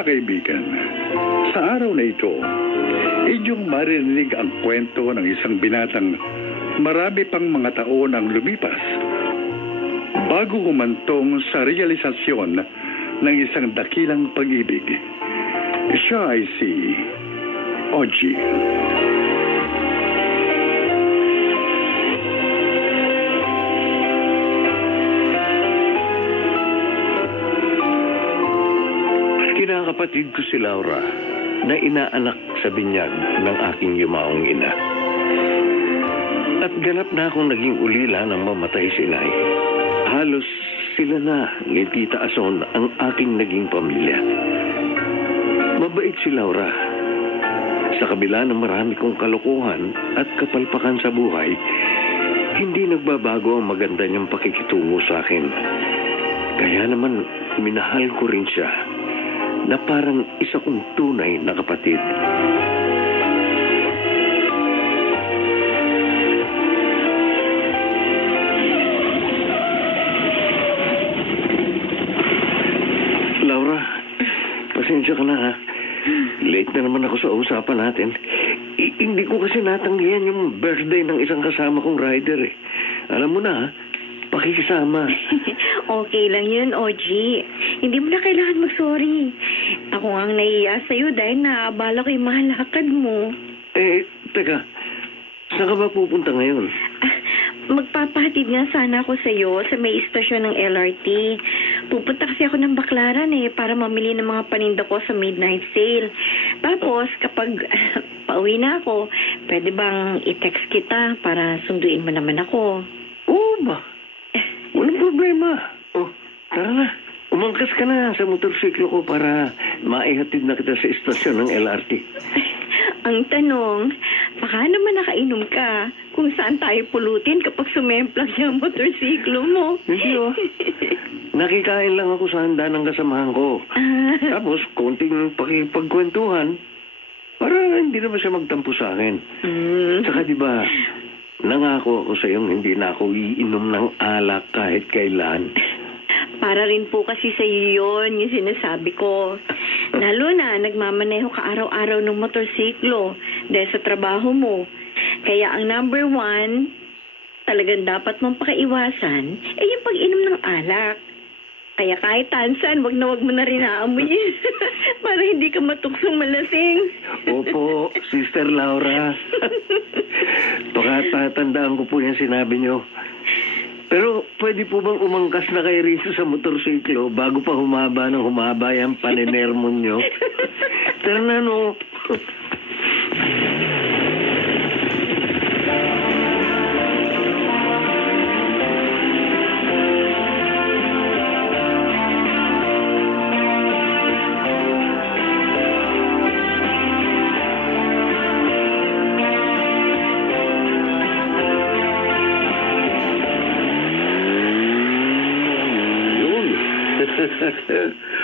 Mga kaibigan, sa araw na ito, inyong maririnig ang kwento ng isang binatang marami pang mga taon ang lumipas bago humantong sa realisasyon ng isang dakilang pag-ibig. Siya ay si Oji. Kinakapatid ko si Laura na inaanak sa binyag ng aking yumaong ina. At ganap na akong naging ulila nang mamatay si Inay. Halos sila na ni Tita Ason ang aking naging pamilya. Mabait si Laura. Sa kabila ng marami kong kalokohan at kapalpakan sa buhay, hindi nagbabago ang maganda niyang pakikitungo sa akin. Kaya naman, minahal ko rin siya na parang isa kong tunay na kapatid. Laura, pasensya ka na ha. Late na naman ako sa usapan natin. Hindi ko kasi natanggihan yung birthday ng isang kasama kong rider eh. Alam mo na ha, pakikisama. Okay lang yun, Oji. Hindi mo na kailangan mag-sorry. Ako ang naiiya sa'yo dahil naabala ko yung mga lakad mo. Teka. Saan ka ba pupunta ngayon? Magpapahatid nga sana ako sa'yo sa may istasyon ng LRT. Pupunta kasi ako ng Baklaran para mamili ng mga paninda ko sa midnight sale. Tapos, kapag pauwi na ako, pwede bang i-text kita para sunduin mo naman ako? Oo ba? Walang problema. Tara na. Umangkas ka na sa motorsiklo ko para maihatid na kita sa istasyon ng LRT. Ang tanong, baka naman nakainom ka kung saan tayo pulutin kapag sumemplang yung motorsiklo mo. Hindi Nakikain lang ako sa handa ng kasamahan ko. Tapos, konting pakipagkwentuhan para hindi naman siya magtampo sa akin. Saka diba, nangako ako sa iyong hindi na ako iinom ng alak kahit kailan. Para rin po kasi sa iyo yun yung sinasabi ko. Lalo na, nagmamaneho ka araw-araw ng motorsiklo dahil sa trabaho mo. Kaya ang number 1, talagang dapat mong pakaiwasan, yung pag-inom ng alak. Kaya kahit tansan, wag mo na rin aamuyin para hindi ka matuksong malasing. Opo, Sister Laura. Tatandaan ko po yung sinabi niyo. Pero pwede po bang umangkas na kayo rito sa motorsiklo bago pa humaba yung panenermon nyo? Tara na, no?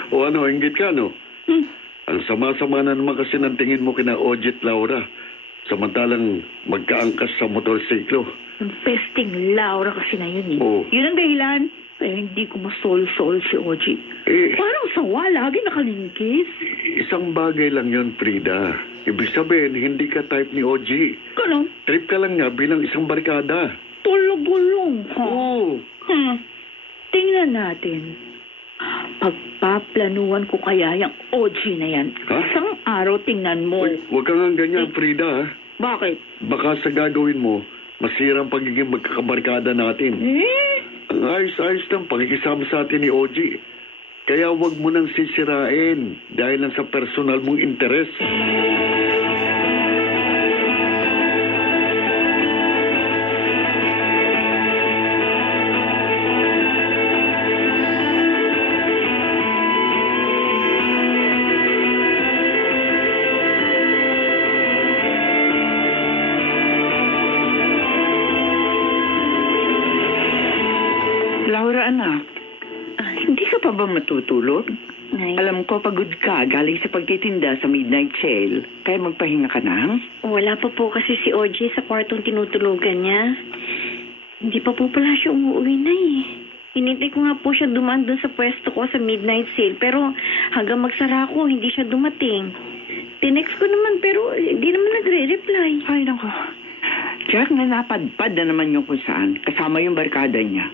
O ano, inggit ka, no? Ang sama-sama na naman kasi ng tingin mo kina Ojit Laura. Samantalang magkaangkas sa motorsiklo. Ang pesting Laura kasi na yun Oh. Yun ang dahilan. Kaya hindi ko masol-sol si Oji. Parang sawa, lagi nakalingkis. Isang bagay lang yun, Frida. Ibig sabihin, hindi ka type ni Oji. Ganun? Trip ka lang niya bilang isang barkada. Tulog-gulong, ha? Oo. Tingnan natin. Pagpaplanuhan ko kaya yung Oji na yan. Ha? Isang araw tingnan mo. Uy, huwag ka nga ganyan, Frida. Ha? Bakit? Baka sa gagawin mo, masira ang pagiging magkakabarkada natin. Ang ayos-ayos ng pakikisama sa atin ni Oji. Kaya huwag mo nang sisirain dahil lang sa personal mong interes. Laura, anak, hindi ka pa ba matutulog? Nay. Alam ko, pagod ka galing sa pagtitinda sa midnight sale. Kaya magpahinga ka na? Wala pa po kasi si Oji sa kwartong tinutulugan niya. Hindi pa po pala siya umuwi na Hinintay ko nga po siya dumaan doon sa pwesto ko sa midnight sale. Pero hanggang magsara ko, hindi siya dumating. Tinext ko naman pero hindi naman nagre-reply. Ay, nako. Jack, na napadpad na naman yung kung saan. Kasama yung barkada niya.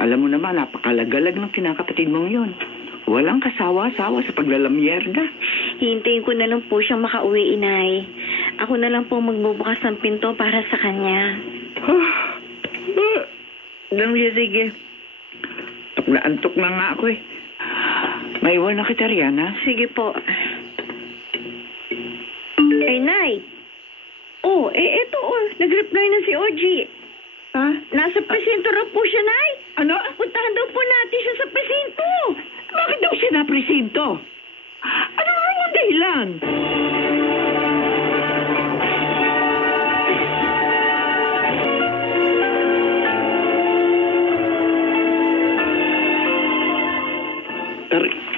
Alam mo naman, napakalagalag ng kinakapatid mong yun. Walang kasawa-sawa sa paglalamyerda. Hintayin ko na lang po siyang makauwi, Inay. Ako na lang po magbubukas ng pinto para sa kanya. Sige. Antok na nga ako eh. Maiwan na kita, Rihanna. Sige po. Ay, Nay. Oh, eto nag-reply na si Oji. Ha? Nasa presinto raw po siya, Nay. Ano? Puntahan daw po natin siya sa presinto. Bakit daw siya napresinto? Ano naman ang dahilan?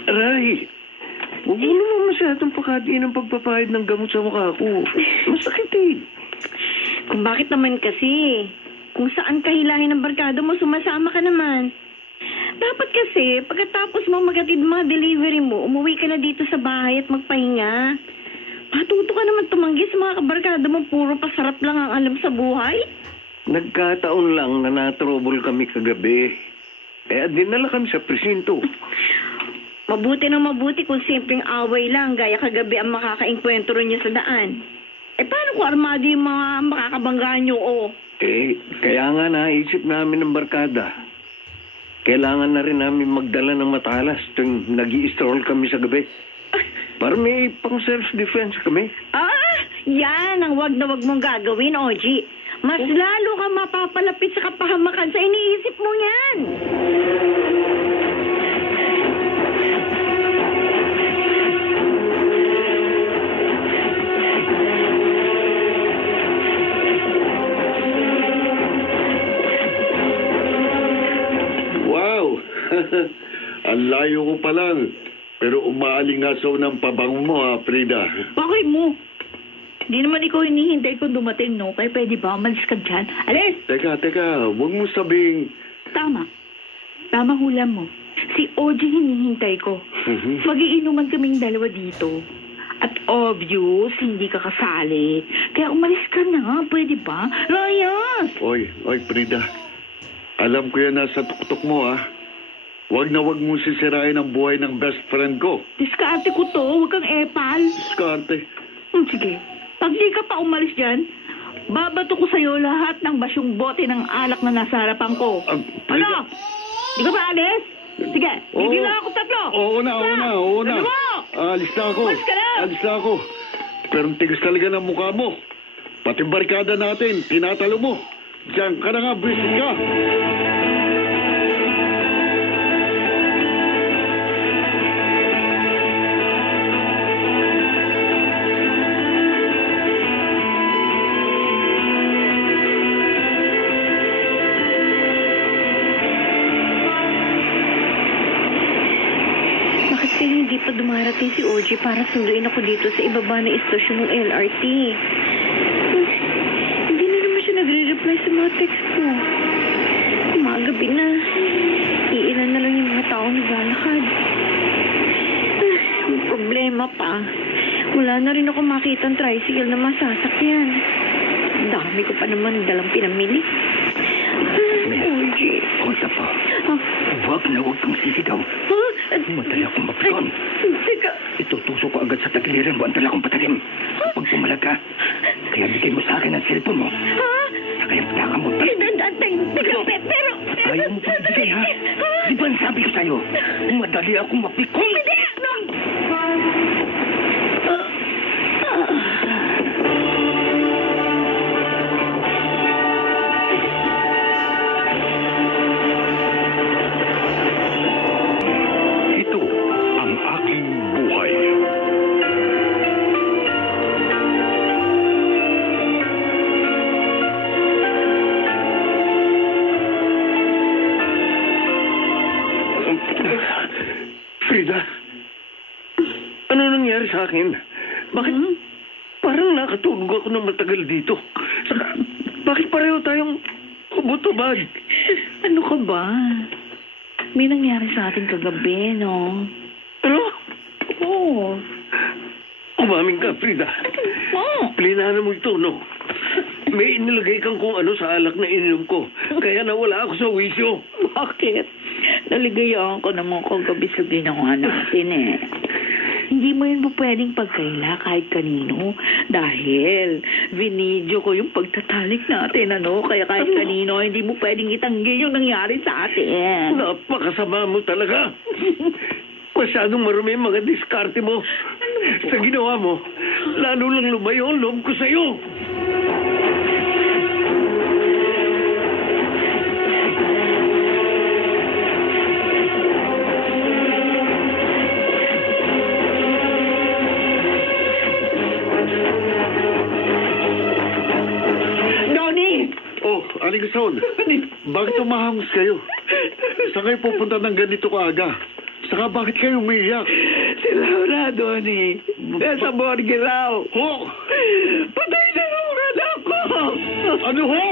Aray, huwag mo naman masyadong pakatiin ang pagpapahid ng gamot sa mukha ko. Masakit eh. Kung bakit naman kasi? Kung saan kahilahin ng barkada mo, sumasama ka naman. Dapat kasi, pagkatapos mo magatid mga delivery mo, umuwi ka na dito sa bahay at magpahinga. Matuto ka naman tumanggi sa mga kabarkada mo, puro pasarap lang ang alam sa buhay. Nagkataon lang na na-trouble kami kagabi. Dinala kami sa presinto. Mabuti ng mabuti kung simpleng away lang, gaya kagabi ang makakainkwentro niyo sa daan. Paano kung armado yung mga makakabanggaan niyo, Kaya nga naisip namin ng barkada. Kailangan na rin namin magdala ng matalas tuwing nag-i-stroll kami sa gabi. Para may pang self-defense kami. Yan ang wag na wag mong gagawin, Oji. Mas lalo ka mapapalapit sa kapahamakan sa iniisip mo yan. Wow! Ang layo ko pa lang. Pero umaalingasaw ng pabango mo, ha, Frida. Bakit mo? Hindi naman ikaw hinihintay kung dumating, no? Kaya pwede ba umalis ka dyan? Alis! Teka. Huwag mo sabing... Tama. Tama hula mo. Si OG hinihintay ko. Magiinuman kaming dalawa dito. At obvious, hindi ka kasali. Kaya umalis ka na, pwede ba? Layas! Oy, Frida. Alam ko yan nasa tuktok mo, ha. Huwag na huwag mo sisirain ang buhay ng best friend ko. Diskarte ko to, huwag kang epal. Diskarte. Sige, pag di ka pa umalis dyan, babato ko sa'yo lahat ng basyong bote ng alak na nasa harapan ko. Frida. Ano? Di ka ba alis? Sige, bigyan lang ako tatlo. Oo na. Ano mo? Alis na ako. Umalis ka na. Alis na ako. Pero ang tigas talaga ng mukha mo. Pati barkada natin, tinatalo mo. Diyan ka na nga, buwisit ka. Hindi pa dumarating si Oji para sunduin ako dito sa ibaba na istasyon ng LRT. Hindi na naman siya nagre-reply sa mga text ko. Umagabi na. Iilan na lang yung mga taong naglalakad. Ang problema pa. Wala na rin ako makitang tricycle na masasakyan. Ang dami ko pa naman dalang pinamili. Oji. Kunta po. Huwag na huwag kang sisigaw. Madala akong mapikon. Teka. Itutusok ko agad sa tagiliran mo ang dala kong patalim. Kapag pumalag ka, kaya bigay mo sa akin ang cellphone mo. Kaya pagka mo. Pero... Ayaw mo pang bigay, ha? Di ba sabi ko sa'yo, madali akong mapikon? Frida, ano nangyari sa akin? Bakit parang nakatulog ako ng matagal dito? Saka, bakit pareho tayong ubot-ubad? Ano ka ba? May nangyari sa atin kagabi, no? Ano? Oo. Umaming ka, Frida. Oh. Plinahan mo ito, no? May inilagay kang kung ano sa alak na ininom ko. Kaya nawala ako sa wisyo. Bakit? Naligayahan ko naman kagabi sa ginawa natin eh. Hindi mo yun pwedeng pagkaila kahit kanino. Dahil vinidyo ko yung pagtatalik natin, ano? Kaya kahit kanino, hindi mo pwedeng itanggi yung nangyari sa atin. Napakasama mo talaga. Masyadong marumi ang mga diskarte mo. Sa ginawa mo, lalo lang lumayo ang loob ko sa'yo. Donnie! Oh, Aling Son, bakit umahangos kayo? Saan kayo pupunta ng ganito kaaga? Saka bakit kayo umiiyak? Si Laura, Donnie. Nasa morgue raw. Ho! Patay na Laura na ako! Ano ho?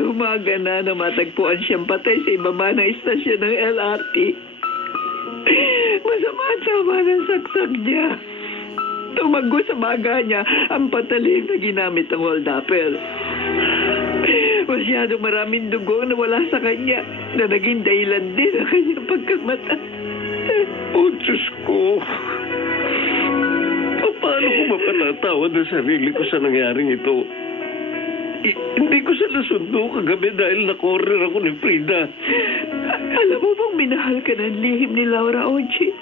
Umaga na matagpuan siyang patay sa ibaba ng istasyon ng LRT. Masama at sama ng saksak niya. Tumago sa baga niya ang patalim na ginamit ng hold-upper. Masyadong maraming dugo na wala sa kanya na naging dahilan din ang kanyang pagkamatay. Oh, Diyos ko. Paano ko mapatatawad ang sarili ko sa nangyaring ito? Hindi ko siya nasundo kagabi dahil nakorner ako ni Frida. Alam mo bang minahal ka ng lihim ni Laura, Oji?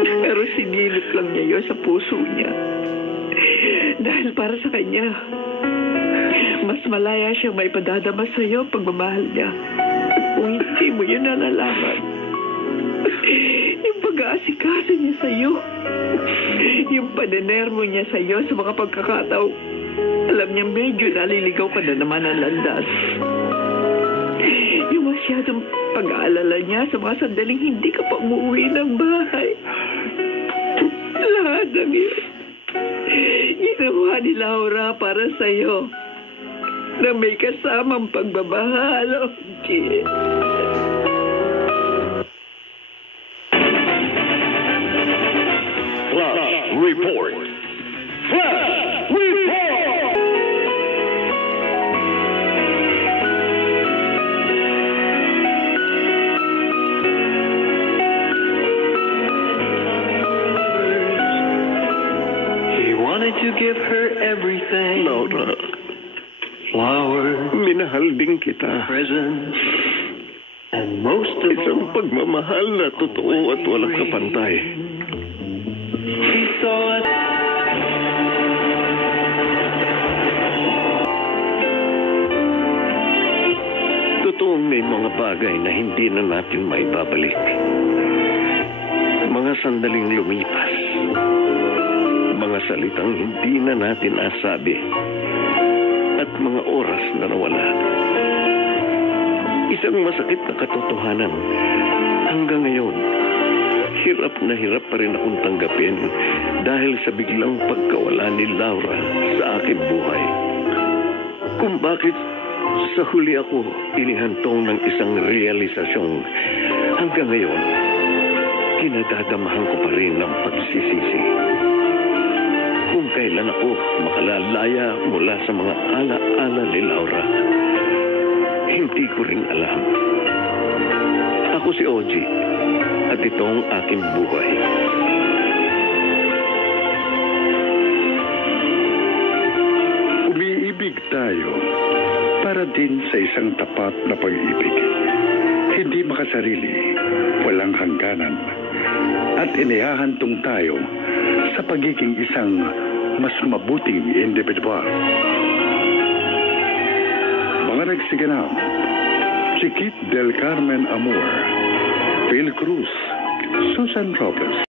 Pero sinilip lang niya yun sa puso niya. Dahil para sa kanya, mas malaya siyang may padadama sa'yo ang pagmamahal niya. Kung hindi mo yun nalalaman, yung pag-aasikaso niya sa'yo, yung panenermo niya sa'yo sa mga pagkakataong alam niya medyo naliligaw ka na naman ang landas. Yung masyadong pag-aalala niya sa mga sandaling hindi ka pa umuwi ng bahay. Lahat ng yun, ginawa ni Laura para sa'yo na may kasamang pagmamahal. Okay. Flash Report. Flash Report! To give her everything. Laura, Flowers, minahal din kita. presents, and most of Isang all, pagmamahal na totoo at walang kapantay. she saw us. Totoong may mga bagay na hindi na natin maibabalik. Mga sandaling lumipas. Mga salitang hindi na natin nasabi. At mga oras na nawala. Isang masakit na katotohanan. Hanggang ngayon, hirap na hirap pa rin akong tanggapin dahil sa biglang pagkawala ni Laura sa aking buhay. Kung bakit sa huli ako inihantong ng isang realisasyong hanggang ngayon, kinadadamahan ko pa rin ng pagsisisi. Kung kailan ako makalalaya mula sa mga ala-ala ni Laura, hindi ko rin alam. Ako si Oji at ito ang aking buhay. Umiibig tayo para din sa isang tapat na pag-ibig. Hindi makasarili, walang hangganan, at inihahantong tayo sa pagiging isang mas mabuting individual. Mga nagsiganap, Chiquit del Carmen Amor, Phil Cruz, Susan Robles.